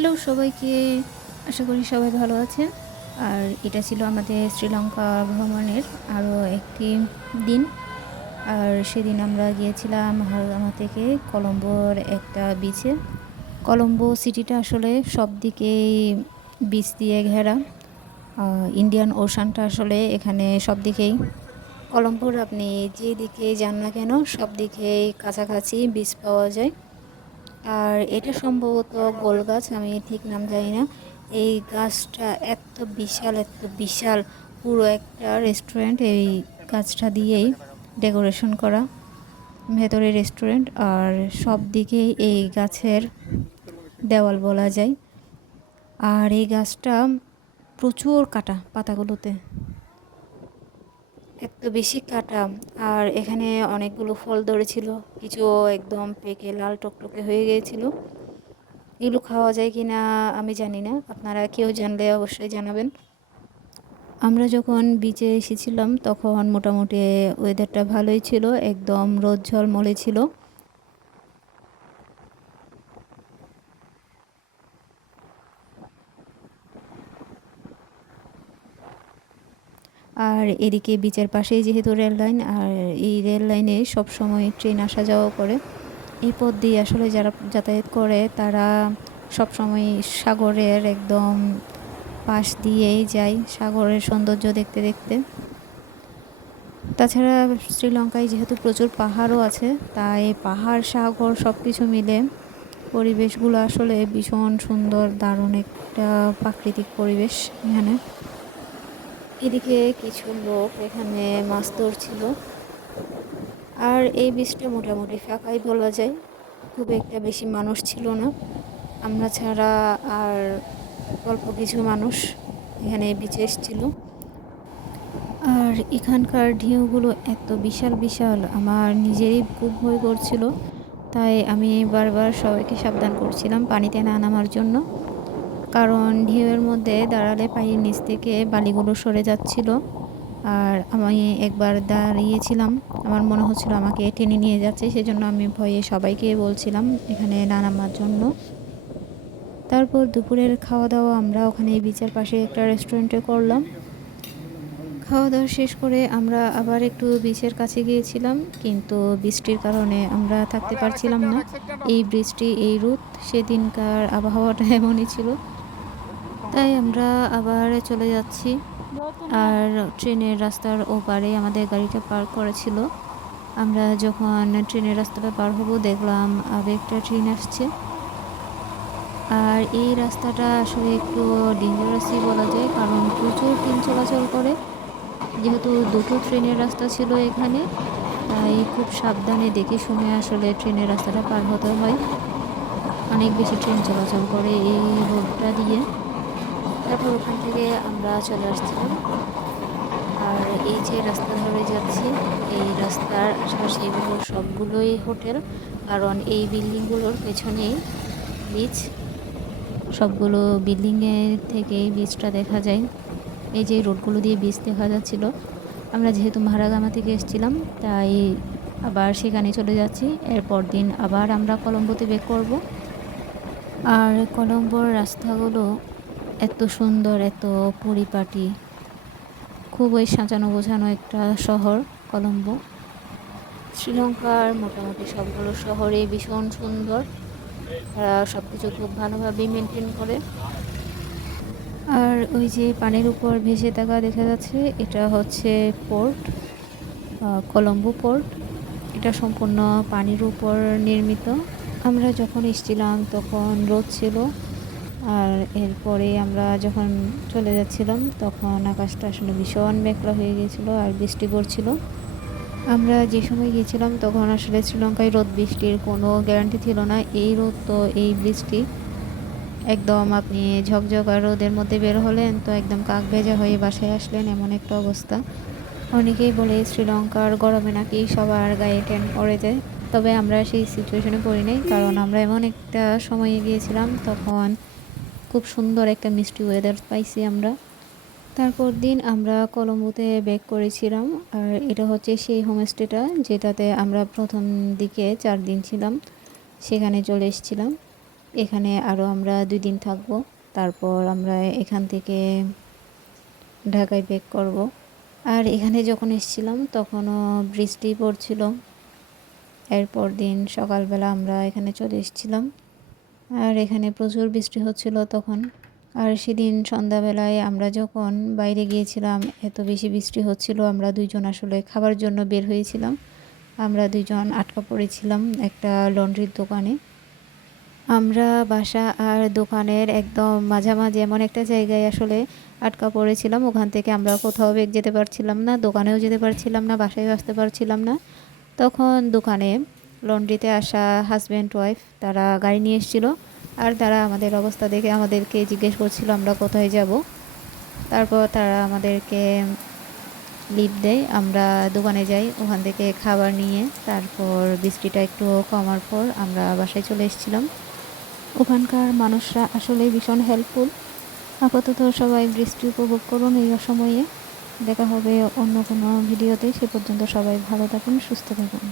Hello সবাইকে, আশা করি সবাই ভালো আছেন। আর এটা ছিল আমাদের শ্রীলঙ্কা ভ্রমণের আরও একটি দিন। আর সেদিন আমরা গিয়েছিলাম হালগামা থেকে কলম্বোর একটা বিচে। কলম্বো সিটিটা আসলে সব দিকেই বিচ দিয়ে ঘেরা। ইন্ডিয়ান ওশানটা আসলে এখানে সব দিকেই। কলম্বোর আপনি যেদিকে যান না কেন সব দিকেই কাছাকাছি বিচ পাওয়া যায়। আর এটা সম্ভবত গোল গাছ, আমি ঠিক নাম জানি না। এই গাছটা এত বিশাল পুরো একটা রেস্টুরেন্ট এই গাছটা দিয়েই ডেকোরেশন করা, ভেতরে রেস্টুরেন্ট আর সব দিকেই এই গাছের দেওয়াল বলা যায়। আর এই গাছটা প্রচুর কাটা, পাতাগুলোতে এত বেশি কাটা। আর এখানে অনেকগুলো ফল ধরেছিল, কিছু একদম পেকে লাল টকটকে হয়ে গিয়েছিল। এগুলো খাওয়া যায় কি না আমি জানি না, আপনারা কেউ জানলে অবশ্যই জানাবেন। আমরা যখন বিচে এসেছিলাম তখন মোটামুটি ওয়েদারটা ভালোই ছিল, একদম রোদ ঝলমলে ছিল। আর এদিকে বিচের পাশেই যেহেতু রেল লাইন, আর এই রেল লাইনে সবসময় ট্রেন আসা যাওয়া করে। এই পথ দিয়ে আসলে যারা যাতায়াত করে তারা সবসময় সাগরের একদম পাশ দিয়েই যায়, সাগরের সৌন্দর্য দেখতে দেখতে। তাছাড়া শ্রীলঙ্কায় যেহেতু প্রচুর পাহাড়ও আছে, তাই পাহাড় সাগর সব কিছু মিলে পরিবেশগুলো আসলে ভীষণ সুন্দর, দারুণ একটা প্রাকৃতিক পরিবেশ এখানে। এদিকে কিছু লোক এখানে মাছ ধরছিল। আর এই বীজটা মোটামুটি ফাঁকাই বলা যায়, খুব একটা বেশি মানুষ ছিল না, আমরা ছাড়া আর অল্প কিছু মানুষ এখানে বিচে এসেছিল। আর এখানকার ঢেউগুলো এত বিশাল বিশাল, আমার নিজেরই খুব ভয় করছিল। তাই আমি বারবার সবাইকে সাবধান করছিলাম পানিতে না নামার জন্য, কারণ ঢেউয়ের মধ্যে দাঁড়ালে পায়ের নিচ থেকে বালিগুলো সরে যাচ্ছিল। আর আমি একবার দাঁড়িয়েছিলাম, আমার মনে হচ্ছিল আমাকে টেনে নিয়ে যাচ্ছে, সেজন্য আমি ভয়ে সবাইকে বলছিলাম এখানে না নামার জন্য। তারপর দুপুরের খাওয়া দাওয়া আমরা ওখানে বিচের পাশে একটা রেস্টুরেন্টে করলাম। খাওয়া দাওয়া শেষ করে আমরা আবার একটু বিচের কাছে গিয়েছিলাম, কিন্তু বৃষ্টির কারণে আমরা থাকতে পারছিলাম না। এই বৃষ্টি, এই রোদ, সেদিনকার আবহাওয়াটা এমনই ছিল। তাই আমরা আবার চলে যাচ্ছি। আর ট্রেনের রাস্তার ওপারে আমাদের গাড়িটা পার্ক করেছিল। আমরা যখন ট্রেনের রাস্তাটা পার হব দেখলাম আবার একটা ট্রেন আসছে। আর এই রাস্তাটা আসলে একটু ডেঞ্জারাসই বলা যায়, কারণ প্রচুর ট্রেন চলাচল করে। যেহেতু দুটো ট্রেনের রাস্তা ছিল এখানে, তাই খুব সাবধানে দেখে শুনে আসলে ট্রেনের রাস্তাটা পার হতে হয়। অনেক বেশি ট্রেন চলাচল করে এই রোডটা দিয়ে। তারপর ওখান থেকে আমরা চলে আসছিলাম। আর এই যে রাস্তা ধরে যাচ্ছি, এই রাস্তার আশেপাশে এগুলো সবগুলোই হোটেল, কারণ এই বিল্ডিংগুলোর পেছনেই বিচ। সবগুলো বিল্ডিংয়ের থেকে বিচটা দেখা যায়। এই যে রোডগুলো দিয়ে বিচ দেখা যাচ্ছিল। আমরা যেহেতু মাহারাগামা থেকে এসেছিলাম, তাই আবার সেখানে চলে যাচ্ছি। এরপর দিন আবার আমরা কলম্বোতে ব্যাক করব। আর কলম্বোর রাস্তাগুলো এত সুন্দর, এত পরিপাটি, খুবই সাজানো গোছানো একটা শহর কলম্বো। শ্রীলঙ্কার মোটামুটি সবগুলো শহরে ভীষণ সুন্দর, তারা সব কিছু খুব ভালোভাবে মেনটেন করে। আর ওই যে পানির উপর ভেসে থাকা দেখা যাচ্ছে, এটা হচ্ছে পোর্ট, কলম্বো পোর্ট। এটা সম্পূর্ণ পানির উপর নির্মিত। আমরা যখন এসেছিলাম তখন রোদ ছিল, আর এরপরে আমরা যখন চলে যাচ্ছিলাম তখন আকাশটা আসলে ভীষণ মেঘলা হয়ে গিয়েছিলো আর বৃষ্টি পড়ছিল। আমরা যে সময় গিয়েছিলাম তখন আসলে শ্রীলঙ্কায় রোদ বৃষ্টির কোনো গ্যারান্টি ছিল না। এই রোদ তো এই বৃষ্টি, একদম আপনি ঝকঝকা রোদের মধ্যে বের হলেন তো একদম কাক ভেজা হয়ে বাসায় আসলেন, এমন একটা অবস্থা। অনেকেই বলে শ্রীলঙ্কার গরমে নাকি সবার গায়ে ট্যান পড়ে যায়, তবে আমরা সেই সিচুয়েশনে পড়ি নাই, কারণ আমরা এমন একটা সময়ে গিয়েছিলাম তখন খুব সুন্দর একটা মিষ্টি ওয়েদার পাইছি আমরা। তারপর দিন আমরা কলম্বোতে ব্যাক করেছিলাম। আর এটা হচ্ছে সেই হোমস্টেটা যেটাতে আমরা প্রথম দিকে 4 দিন ছিলাম, সেখানে চলে এসেছিলাম। এখানে আরও আমরা 2 দিন থাকবো। তারপর আমরা এখান থেকে ঢাকায় ব্যাক করব। আর এখানে যখন এসেছিলাম তখনও বৃষ্টি পড়ছিল। এরপর দিন সকালবেলা আমরা এখানে চলে এসেছিলাম, আর এখানে প্রচুর বৃষ্টি হচ্ছিল তখন। আর সেদিন সন্ধ্যাবেলায় আমরা যখন বাইরে গিয়েছিলাম এত বেশি বৃষ্টি হচ্ছিল, আমরা 2 জন আসলে খাবার জন্য বের হয়েছিলাম। আমরা 2 জন আটকা পড়েছিলাম একটা লন্ড্রির দোকানে। আমরা বাসা আর দোকানের একদম মাঝামাঝি এমন একটা জায়গায় আসলে আটকা পড়েছিলাম। ওখান থেকে আমরা কোথাও বেগ যেতে পারছিলাম না, দোকানেও যেতে পারছিলাম না, বাসায়ও আসতে পারছিলাম না। তখন দোকানে লন্ড্রিতে আসা হাজব্যান্ড ওয়াইফ তারা গাড়ি নিয়ে এসেছিল, আর তারা আমাদের অবস্থা দেখে আমাদেরকে জিজ্ঞেস করছিল আমরা কোথায় যাব। তারপর তারা আমাদেরকে লিফট দেয়, আমরা দোকানে যাই, ওখান থেকে খাবার নিয়ে তারপর বৃষ্টিটা একটু কমার পর আমরা বাসায় চলে এসেছিলাম। ওখানকার মানুষরা আসলে ভীষণ হেল্পফুল। আপাতত সবাই বৃষ্টি উপভোগ করুন এই অসময়ে। দেখা হবে অন্য কোনো ভিডিওতে। সে পর্যন্ত সবাই ভালো থাকুন, সুস্থ থাকুন।